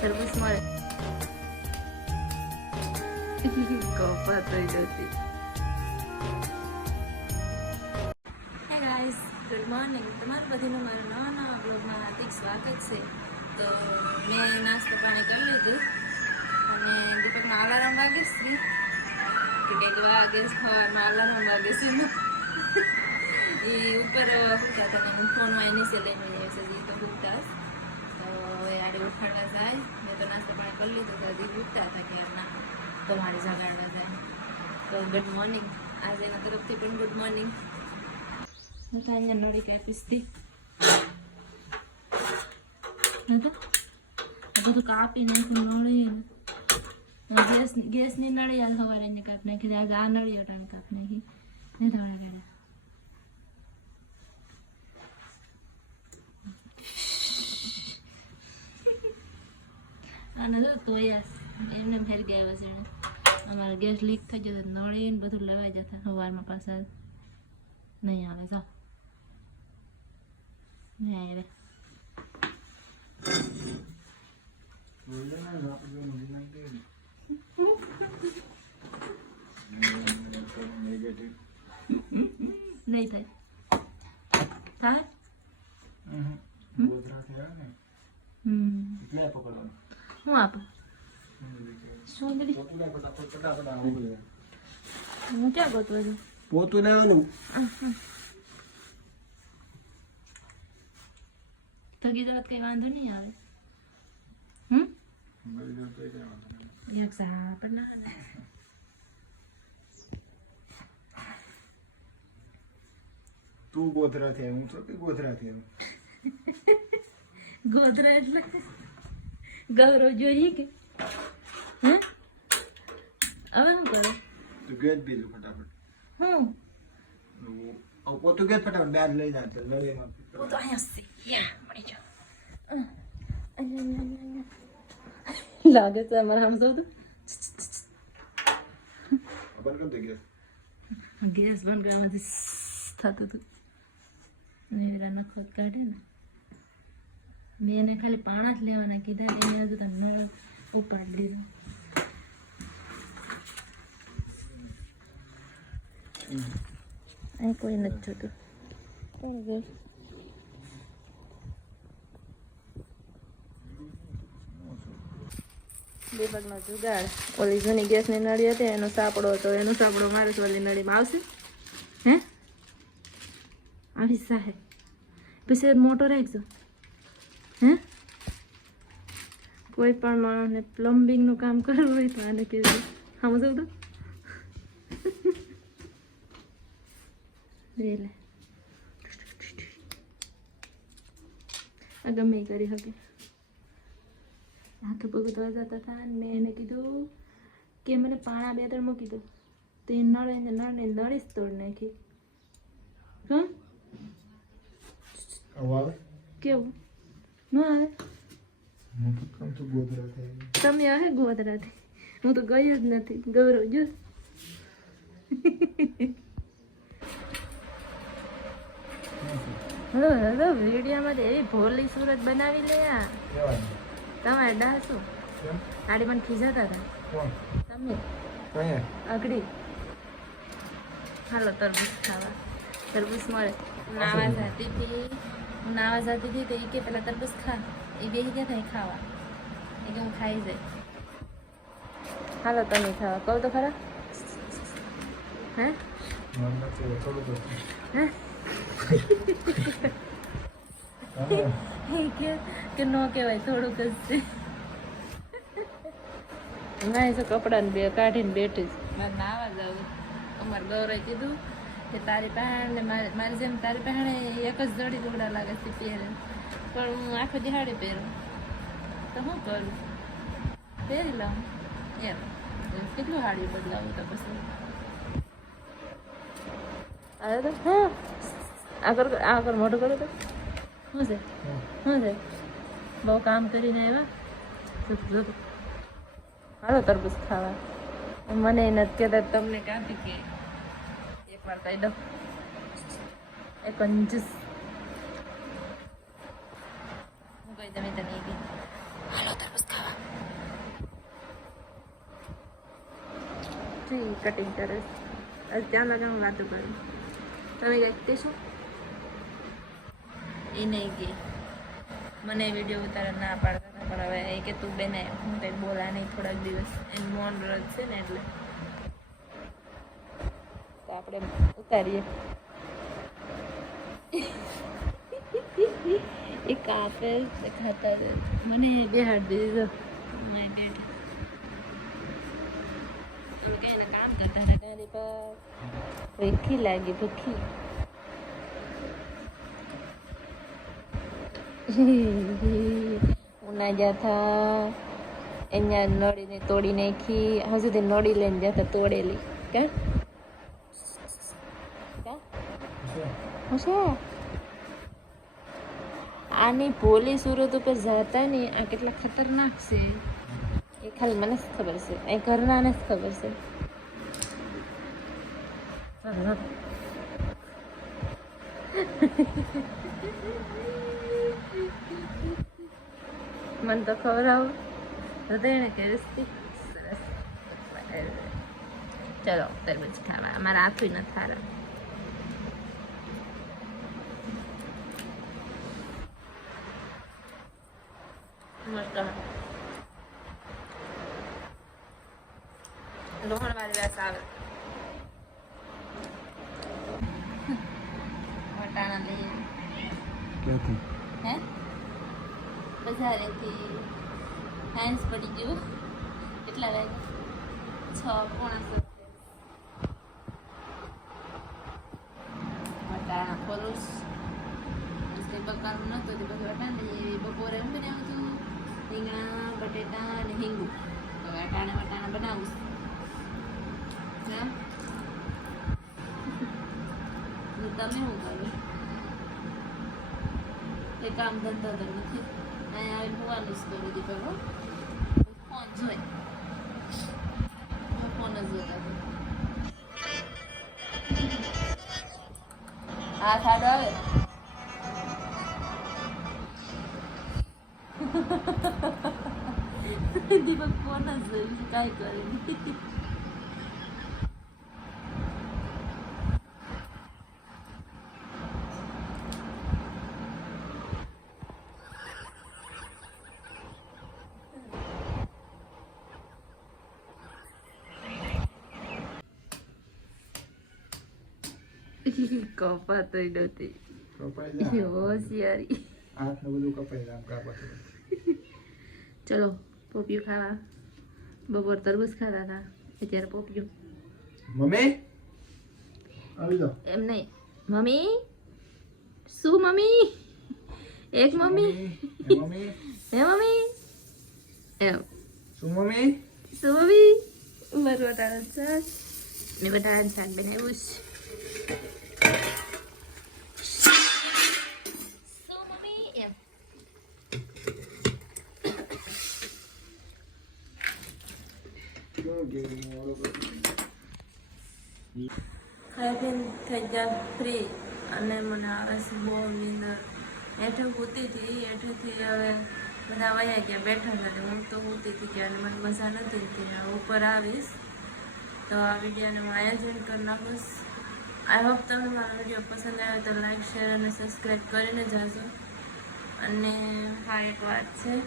તરબૂચ મળે કપા થઈ જતી. હે ગાઈસ, ગુડ મોર્નિંગ. તમારું બધીનું મારું નવા બ્લોગમાં હાર્દિક સ્વાગત છે. તો મેં નાસ્તો પાણી કરી લીધું અને દીપકનો અલાર્મ વાગે છે કે કંઈક વાગે સવારમાં અલાર્મ વાગે છે ને એ ઉપર ઉઠતા હતા. હું ફોનમાં નીચે લઈને છે એ તો ઉઠતા તો હવે આડે ઉઠાડવા જાય. મેં તો નાસ્તો પાણી કરી લીધું તો દીપ ઉઠતા હતા કે ના તમારે જગાડવા જાય. તો ગુડ મોર્નિંગ. આજે એના તરફથી પણ ગુડ મોર્નિંગ. નથી અહીંયા નળી કાપીશ હતી બધું કાપી નાખ્યું. નળી ગેસની નળી આજ સવારે એને કાપી નાખી. આજે આ નળી અટાણે કાપી નાખી ને ધોળા કાઢ્યા. આને તો તોયા એમને ફેર ગયા હશે. અમારે ગેસ લીક થઈ જતો નળી ને બધું લેવાઈ જતા સવારમાં પાછા નહીં આવે. જાઓ નહીં આવે. નહીં થાય થાય હું આપું શું દીદી હું ક્યાં ગોતવા છું પોતું લેવાનું થકી જવાત કઈ વાંધો નહીં આવે. એક સા પણ ના તું ગોધરા થયા હું તો ગોધરા થયા. ગોધરા એટલે ગૌરવ જોઈએ કે હે હવે શું કરે તું ગેસ બીજું ફટાફટ હું પોતું ગેસ ફટાફટ બેગ લઈ જા તો લડીમાં હું તો અહીંયા યા મળી જાઉં. લાગે છે અમારે આમ સૌ તો બંધ કરી દે ગેસ. ગેસ બંધ કરવામાંથી થતું હતું નેરા નખોત કાઢે ને. મેં એને ખાલી પાણા જ લેવાના કીધા એને હજુ તો નળ ઉપાડી દીધો. અહીં કોઈ નથી થતું. કોણ ગયું દીપકનો જુગાડ. ઓલી જૂની ગેસની નળી હતી એનો સાપડો હતો. એનો સાપડો મારે ઓલી નળીમાં આવશે. હે આવી સાહે પછી મોટો રાખજો. હે કોઈ પણ માણસને પ્લમ્બિંગનું કામ કરવું હોય તો આને કીધું સમજો તો લે આ ગમે એ કરી શકે. હાથ પગ ધોવા જતા હતા ને મેં એને કીધું કે મને પાણા 2-3 મૂકી દો તો એ નળને નળી જ તોડ નાખી. હા કેવું ન આવે તમે આવે ગોધરાથી. હું તો ગઈ જ નથી. ગૌરવ જો હવે વિડીયોમાં એવી ભોલી સુરત બનાવી લે. આ તમારે ડાસુ આડી પણ ખીજાતા હતા તમે અઘડી. હાલો તરબૂચ ખાવા. તરબૂચ મળે. નાવા જતી હતી તો એ કે પેલા તરબૂચ ખા. એ બેસી ગયા થાય ખાવા. એ કે હું ખાઈ જાય. હાલો તમે ખાવા કહું તો ખરા. હે કે ન કહેવાય થોડુંક જ છે. ના એ કપડાને બે કાઢીને બેઠી જ મારે નાવા જવું. અમારે ગૌરવે કીધું કે તારી પહેણ ને મારી જેમ તારી પહેણે એક જ જોડી લુગડા લાગે છે પહેરે પણ હું આખો દિહાડી પહેરું તો શું કરું પહેરી લઉં એમ. કેટલું હાડી બદલાવું તો પછી અરે તો હા આ કર મોઢું કરું તો શું છે બહુ કામ કરીને આવ્યા. હાલો તરબૂચ ખાવા. મને નથી કહેતા તમને કાપી કે એકવાર કહી દઉં એ કંજૂસ. હું કહી તમે તને હાલો તરબૂચ ખાવા. ટ્રી કટિંગ કરે ત્યાં લગા હું વાતો કરું તમે કંઈક કહેશો એ નહીં ગઈ મને વિડીયો ઉતારે ના પાડતા હતા પણ હવે એ કે તું બેને હું કંઈ બોલા નહીં થોડાક દિવસ એનું મૌન વ્રત છે ને એટલે તો આપણે ઉતારીએ એ કાપે ખાતા મને બેહાડી દીધો મારી બેઠ કઈ કામ કરતા હતા ગાડી પર ભૂખી લાગી ભૂખી ઉના જાતા અહીંયા નળીને તોડી નાખી હજુ સુધી નળી લઈને જતા તોડેલી કા છે આની ભોલી સુરત ઉપર જતા ને આ કેટલા ખતરનાક છે એ ખાલી મને જ ખબર છે અહીં ઘરનાને જ ખબર છે મને તો ખબર આવું હૃદયને કે રસ્તી સરસ ચલો તરબૂચ ખાવા અમારા હાથું નથી સારા મસ્ત લોહણ વાળી રસ આવે વટાણા લઈએ હે બજારેથી સાયન્સ પડી ગયું કેટલા વાગ્યા 6:45 વટાણા ખોલું બકાનું નહોતું તે બધું વટાણા લઈએ બપોરે એમ બનાવ્યું હતું રીંગણા બટેટા અને હિંગું તો વટાણા બનાવું તમે શું કરો એ કામ ધંધો તો નથી અહીંયા આવીને હોવાનું જ કરું દીપક ફોન જોઈ ફોન જ જોતા હા ખાડો આવે દીપક ફોન જ જોયું કાંઈ કરે નહીં કપાતો નથી હોશિયારી હાથ ને બધું કપાઈ જાય કાપા ચલો પોપિયું ખાવા બપોર તરબૂચ ખાતા હતા અત્યારે પોપિયું મમ્મી આવી જાઓ એમ નહીં મમ્મી શું મમ્મી એક મમ્મી મમ્મી હે મમ્મી એમ શું મમ્મી શું મમ્મી મારું બટાટાનું શાક મેં બટાટાનું શાક બનાવ્યું છે ખાઈ થઈ ગયા ફ્રી અને મને આવે છે બહુ નીંદર હેઠે સૂતી હતી હેઠેથી હવે બધા વયા ગયા બેઠા હતા હું તો સૂતી હતી કે અને મને મજા નથી કે ઉપર આવીશ તો આ વિડીયોને હું અહીંયા જોઈન કરી નાખીશ આઈ હોપ તમને મારો વિડીયો પસંદ આવે તો લાઈક શેર અને સબસ્ક્રાઈબ કરીને જાજો અને હા એક વાત છે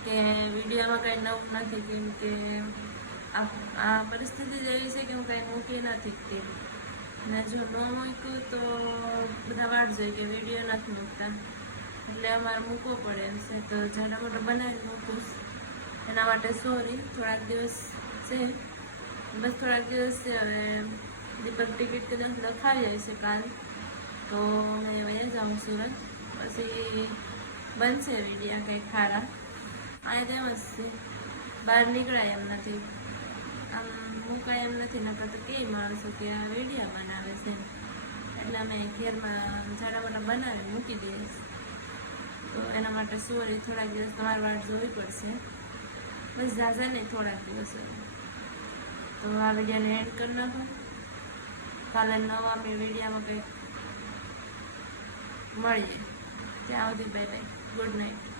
કે વિડીયોમાં કંઈ નવું નથી કેમ કે આ પરિસ્થિતિ જ એવી છે કે હું કંઈ મૂકી નથી શકતી અને જો ન મૂક્યું તો બધા વાટ જોઈએ કે વિડીયો નથી મૂકતા એટલે અમારે મૂકવો પડે એમ છે તો જાડા મોટા બનાવીને મૂકું એના માટે સોરી થોડાક દિવસ છે બસ થોડાક દિવસ છે હવે દીપક ટિકિટ કદાચ લખાવી જાય છે કાલ તો અમે વયા જાઉં સુરત પછી બનશે વિડીયો કંઈક ખારા અહીંયા તેમ જ છે બહાર નીકળાય એમ નથી આમ મૂકાય એમ નથી નકર તો કેવી માણસો કે આ વિડીયો બનાવે છે એટલે અમે ઘેરમાં જાડા મોટા બનાવી મૂકી દઈએ તો એના માટે સોરી થોડાક દિવસ તમારે વાટ જોવી પડશે બસ ઝાઝા નહીં થોડાક દિવસ તો આ વિડીયોને એન્ડ કરી નાખો કાલે નવા અમે વિડીયોમાં કંઈક મળીએ ત્યાં સુધી બાય બાય ગુડ નાઇટ